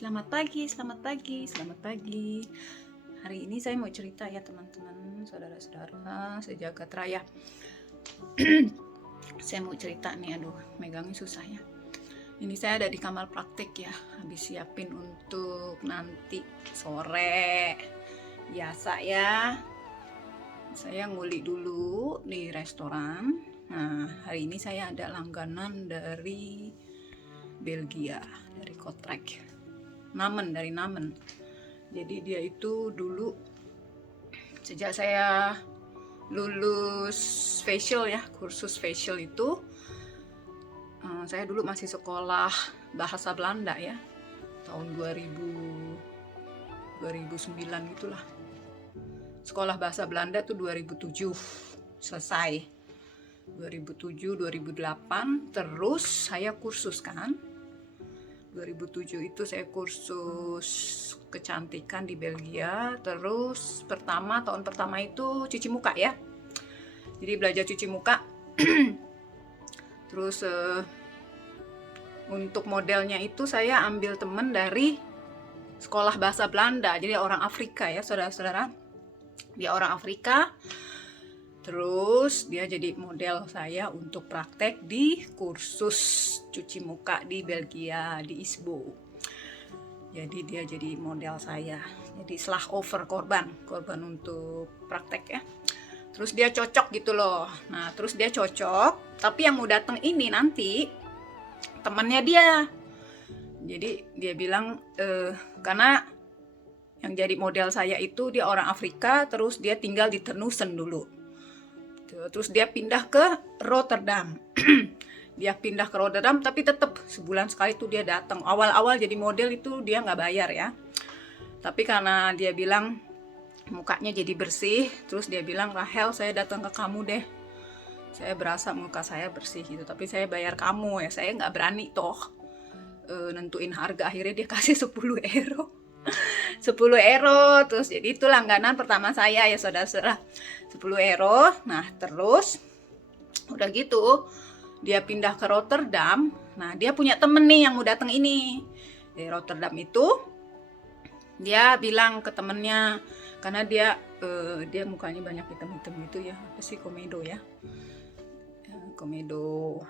Selamat pagi, selamat pagi, selamat pagi. Hari ini saya mau cerita ya teman-teman, saudara-saudara, sejagat raya. Saya mau cerita nih, aduh, megangnya susah ya. Ini saya ada di kamar praktik ya, habis siapin untuk nanti sore. Biasa ya, saya nguli dulu di restoran. Nah, hari ini saya ada langganan dari Belgia, dari Kortrijk. Dari Namen. Jadi dia itu dulu sejak saya lulus facial ya, kursus facial itu saya dulu masih sekolah bahasa Belanda ya, tahun 2009 itulah. Sekolah bahasa Belanda tuh 2007 selesai. 2007 2008 terus saya kursus kan. 2007 itu saya kursus kecantikan di Belgia. Terus tahun pertama itu cuci muka ya, jadi belajar cuci muka. Terus untuk modelnya itu saya ambil temen dari sekolah bahasa Belanda, jadi orang Afrika ya saudara-saudara, dia orang Afrika. Terus dia jadi model saya untuk praktek di kursus cuci muka di Belgia, di ISBO. Jadi dia jadi model saya, jadi slagover, korban untuk praktek ya. Terus dia cocok gitu loh. Nah terus dia cocok, tapi yang mau datang ini nanti temannya dia. Jadi dia bilang karena yang jadi model saya itu dia orang Afrika, terus dia tinggal di Terneuzen dulu. Terus dia pindah ke Rotterdam. Dia pindah ke Rotterdam, tapi tetap sebulan sekali tuh dia datang. Awal-awal jadi model itu dia nggak bayar ya. Tapi karena dia bilang mukanya jadi bersih, terus dia bilang, Rahel saya datang ke kamu deh. Saya berasa muka saya bersih gitu, tapi saya bayar kamu ya. Saya nggak berani toh nentuin harga. Akhirnya dia kasih 10 euro. 10 euro. Terus jadi itu langganan pertama saya ya saudara-saudara, 10 euro. Nah terus udah gitu dia pindah ke Rotterdam. Nah dia punya temen nih yang mau datang ini di Rotterdam itu. Dia bilang ke temennya, karena dia mukanya banyak hitam-hitam gitu ya, apa sih, komedo ya, komedo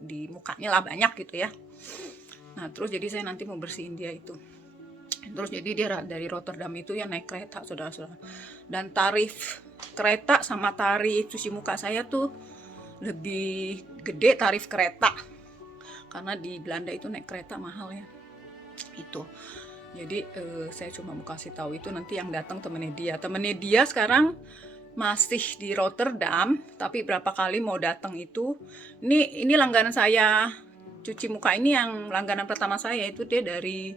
di mukanya lah banyak gitu ya. Nah terus jadi saya nanti mau bersihin dia itu. Terus jadi dia dari Rotterdam itu ya naik kereta saudara-saudara, dan tarif kereta sama tarif cuci muka saya tuh lebih gede tarif kereta, karena di Belanda itu naik kereta mahal ya itu. Jadi saya cuma mau kasih tahu itu, nanti yang datang temennya dia sekarang masih di Rotterdam, tapi berapa kali mau datang itu. Ini langganan saya cuci muka, ini yang langganan pertama saya itu dia dari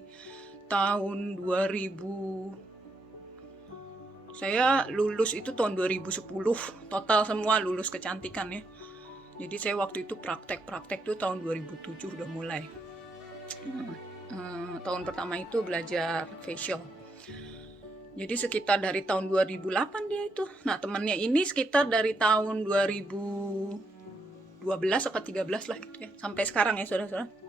tahun 2000. Saya lulus itu tahun 2010, total semua lulus kecantikan ya. Jadi saya waktu itu praktek tuh tahun 2007 udah mulai. Tahun pertama itu belajar facial. Jadi sekitar dari tahun 2008 dia itu. Nah temannya ini sekitar dari tahun 2012 atau 13 lah gitu ya, sampai sekarang ya saudara-saudara.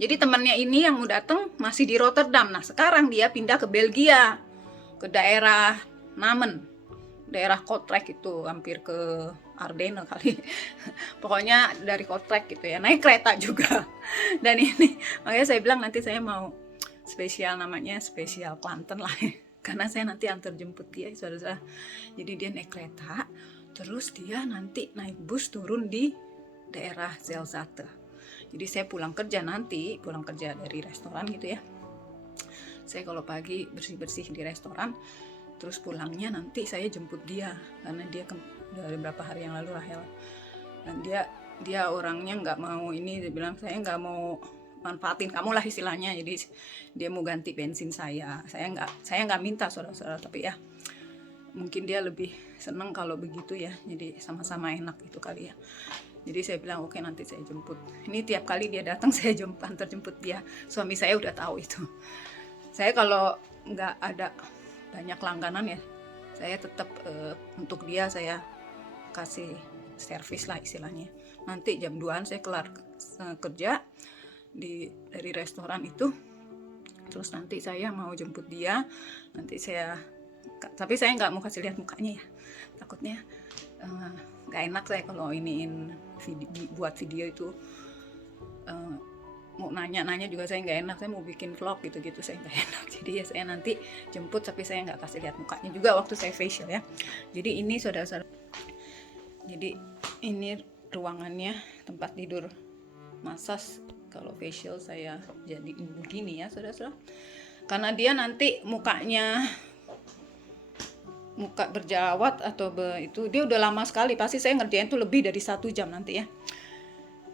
Jadi temannya ini yang mau datang masih di Rotterdam. Nah sekarang dia pindah ke Belgia, ke daerah Namen, daerah Kortrijk itu, hampir ke Ardennes kali. Pokoknya dari Kortrijk gitu ya, naik kereta juga. Dan ini makanya saya bilang nanti saya mau spesial, namanya spesial Klanten lah ya. Karena saya nanti antar jemput dia saudara-saudara. Jadi dia naik kereta, terus dia nanti naik bus turun di daerah Zelzate. Jadi saya pulang kerja dari restoran gitu ya, saya kalau pagi bersih-bersih di restoran, terus pulangnya nanti saya jemput dia, karena dia dari beberapa hari yang lalu Rahel, dan dia orangnya nggak mau ini, dia bilang saya nggak mau manfaatin kamu lah istilahnya. Jadi dia mau ganti bensin saya nggak minta saudara-saudara, tapi ya mungkin dia lebih seneng kalau begitu ya, jadi sama-sama enak itu kali ya. Jadi saya bilang oke, nanti saya jemput. Ini tiap kali dia datang saya antar jemput dia. Suami saya udah tahu itu. Saya kalau nggak ada banyak langganan ya, saya tetap untuk dia saya kasih servis lah istilahnya. Nanti jam 2an saya kelar kerja dari restoran itu, Terus nanti saya mau jemput dia, nanti tapi saya nggak mau kasih lihat mukanya ya, takutnya nggak enak saya kalau buat video itu. Mau nanya juga saya nggak enak, saya mau bikin vlog gitu-gitu saya nggak enak. Jadi ya saya nanti jemput, tapi saya nggak kasih lihat mukanya juga waktu saya facial ya. Jadi ini saudara-saudara, jadi ini ruangannya, tempat tidur massage. Kalau facial saya jadi begini ya saudara-saudara, karena dia nanti muka berjerawat atau itu dia udah lama sekali, pasti saya ngerjain tuh lebih dari 1 jam nanti ya.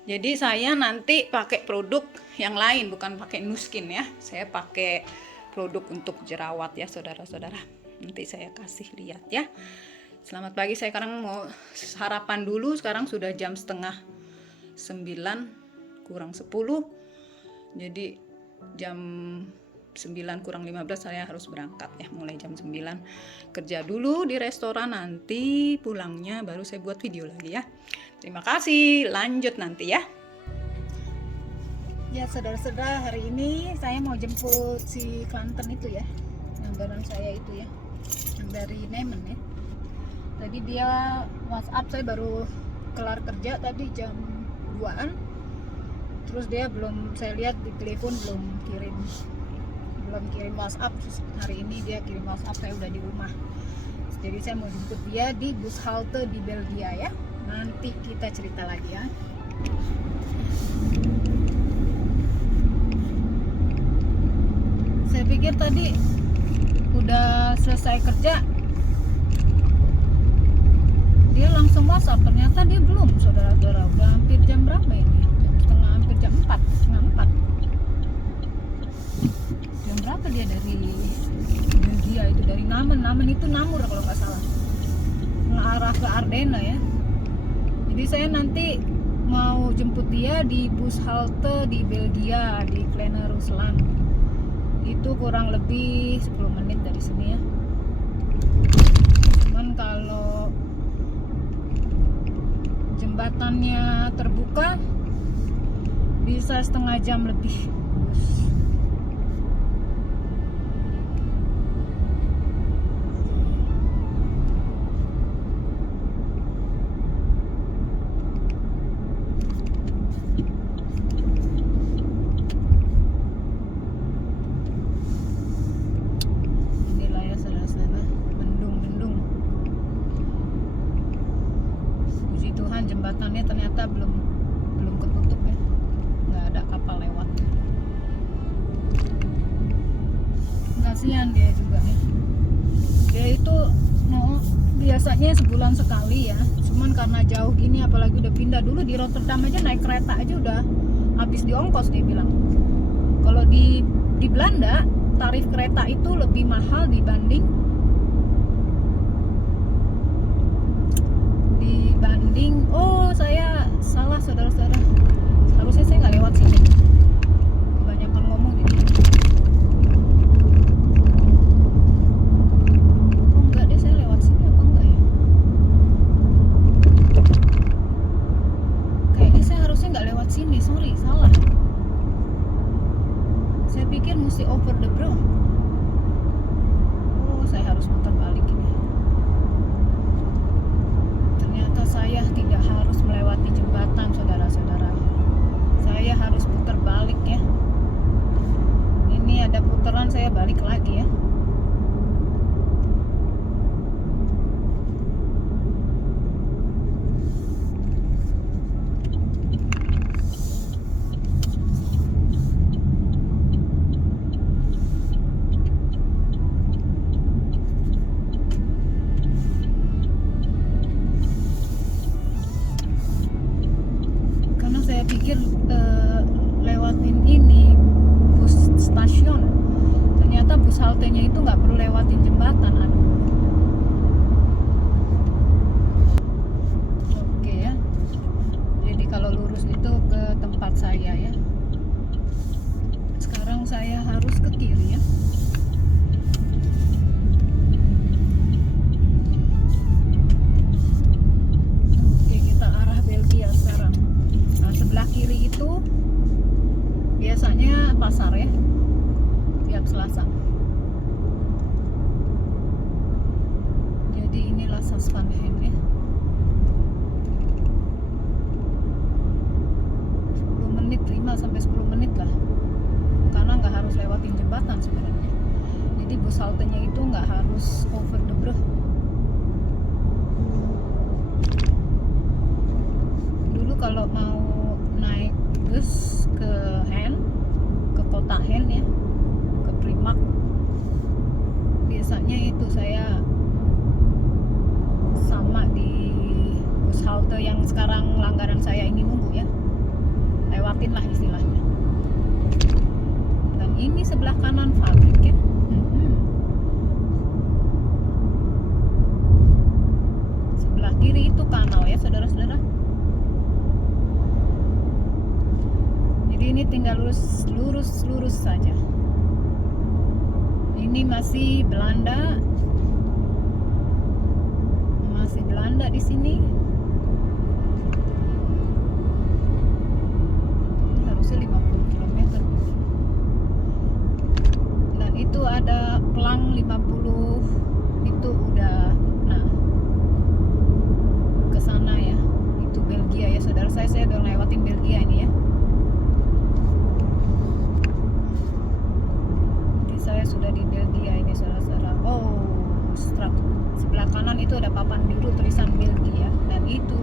Jadi saya nanti pakai produk yang lain, bukan pakai Nu Skin ya, saya pakai produk untuk jerawat ya saudara-saudara. Nanti saya kasih lihat ya. Selamat pagi, saya sekarang mau sarapan dulu. Sekarang sudah jam 8:30 kurang 10, jadi jam 9:15 saya harus berangkat ya, mulai jam 9 kerja dulu di restoran, nanti pulangnya baru saya buat video lagi ya. Terima kasih, lanjut nanti ya. Ya saudara-saudara, hari ini saya mau jemput si Klanten itu ya, yang barang saya itu ya, yang dari Nemen ya. Tadi dia WhatsApp, saya baru kelar kerja tadi jam 2-an. Terus dia saya lihat di telepon belum kirim WhatsApp. Terus hari ini dia kirim WhatsApp, saya udah di rumah. Jadi saya mau jemput dia di bushalte di Belgia ya. Nanti kita cerita lagi ya. Saya pikir tadi udah selesai kerja, dia langsung WhatsApp, ternyata dia belum saudara-saudara. Udah hampir jam berapa ini? Jam 4, setengah 4. Jam berapa dia dari Belgia itu, dari Namen itu Namur kalau nggak salah, mengarah ke Ardennes ya. Jadi saya nanti mau jemput dia di bushalte di Belgia, di Kleine Rusland. Itu kurang lebih 10 menit dari sini ya. Cuman kalau jembatannya terbuka bisa setengah jam lebih. Inilah ya saudara-saudara, mendung. Puji Tuhan jembatannya ternyata belum ketutup ya. Nggak ada kapal lewat. Kasihan dia juga ya. Dia itu biasanya sebulan sekali ya. Cuman karena jauh gini, apalagi udah pindah, dulu di Rotterdam aja naik kereta aja udah habis di ongkos dia bilang. Kalau di Belanda tarif kereta itu lebih mahal dibanding oh saya salah saudara-saudara. Harusnya saya nggak lewat sini. Kebanyakan ngomong jadi. Oh enggak deh, saya lewat sini apa enggak ya? Kayaknya saya harusnya nggak lewat sini, sorry, salah. Saya pikir mesti over the bro. Oh, saya harus putar balik ini. Ternyata saya tidak harus melewati jembatan saudara-saudara. Saya harus putar balik ya. Ini ada putaran, saya balik lagi ya. Karena saya pikir lewatin ini bus stasiun, ternyata bus haltenya itu nggak perlu lewatin jembatan. Aduh. Oke ya, jadi kalau lurus itu ke tempat saya ya. Sekarang saya harus ke kiri ya. Oke, kita arah Belgia sekarang. Nah, sebelah kiri itu biasanya pasar ya. Di sekarang langganan saya ini nunggu ya, lewatin lah istilahnya. Dan ini sebelah kanan pabrik ya. Sebelah kiri itu kanal ya saudara-saudara. Jadi ini tinggal lurus saja. Ini masih Belanda di sini. Ini harusnya 50 km. Dan itu ada pelang 50, itu udah ke sana ya. Itu Belgia ya saudara, saya udah lewatin Belgia ini ya. Jadi saya sudah di Belgia ini saudara-saudara. Oh, sebelah kanan itu ada papan biru tulisan Belgia, dan itu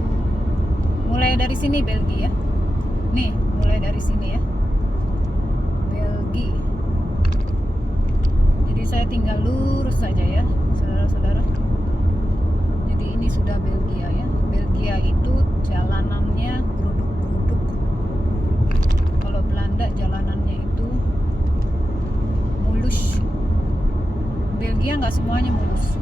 mulai dari sini Belgia. Nih, mulai dari sini ya. Belgia. Jadi saya tinggal lurus saja ya, saudara-saudara. Jadi ini sudah Belgia ya. Belgia itu jalanannya geruduk-geruduk. Kalau Belanda jalanannya itu mulus. Belgia nggak semuanya mulus.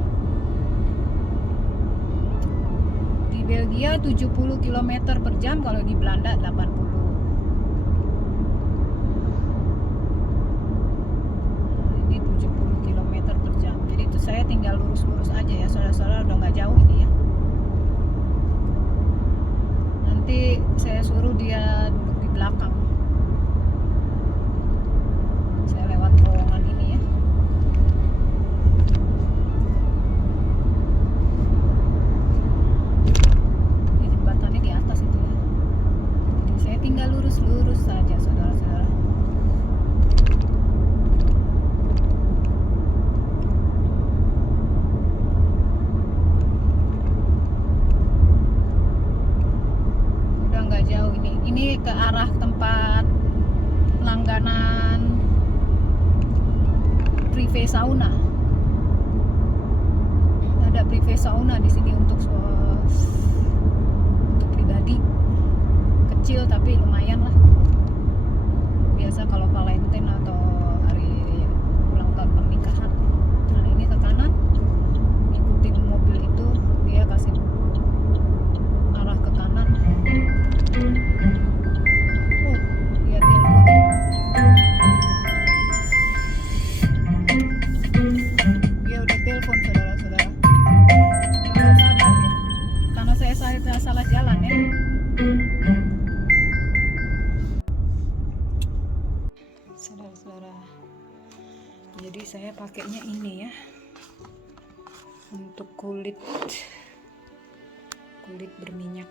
Di Belgia 70 km per jam, kalau di Belanda 80. Ini 70 km per jam. Jadi itu saya tinggal lurus-lurus aja ya saudara-saudara, udah nggak jauh ini ya. Nanti saya suruh dia duduk di belakang. Saya lewat terowongan ini ya. Jembatannya di atas itu ya. Jadi saya tinggal lurus-lurus saja saudara-saudara. Udah nggak jauh ini. Ini ke arah tempat langganan privé sauna. Ada privé sauna di sini untuk pribadi. Kecil tapi lumayan lah. Biasa kalau Valentine atau hari ulang tahun pernikahan. Nah, ini ke kanan. Ngikutin mobil itu, dia kasih arah ke kanan. Oh, dia telepon. Dia udah telepon saudara-saudara. Dia nggak sabar ya, karena saya salah jalan ya. Saudara-saudara, jadi saya pakainya ini ya, untuk kulit berminyak.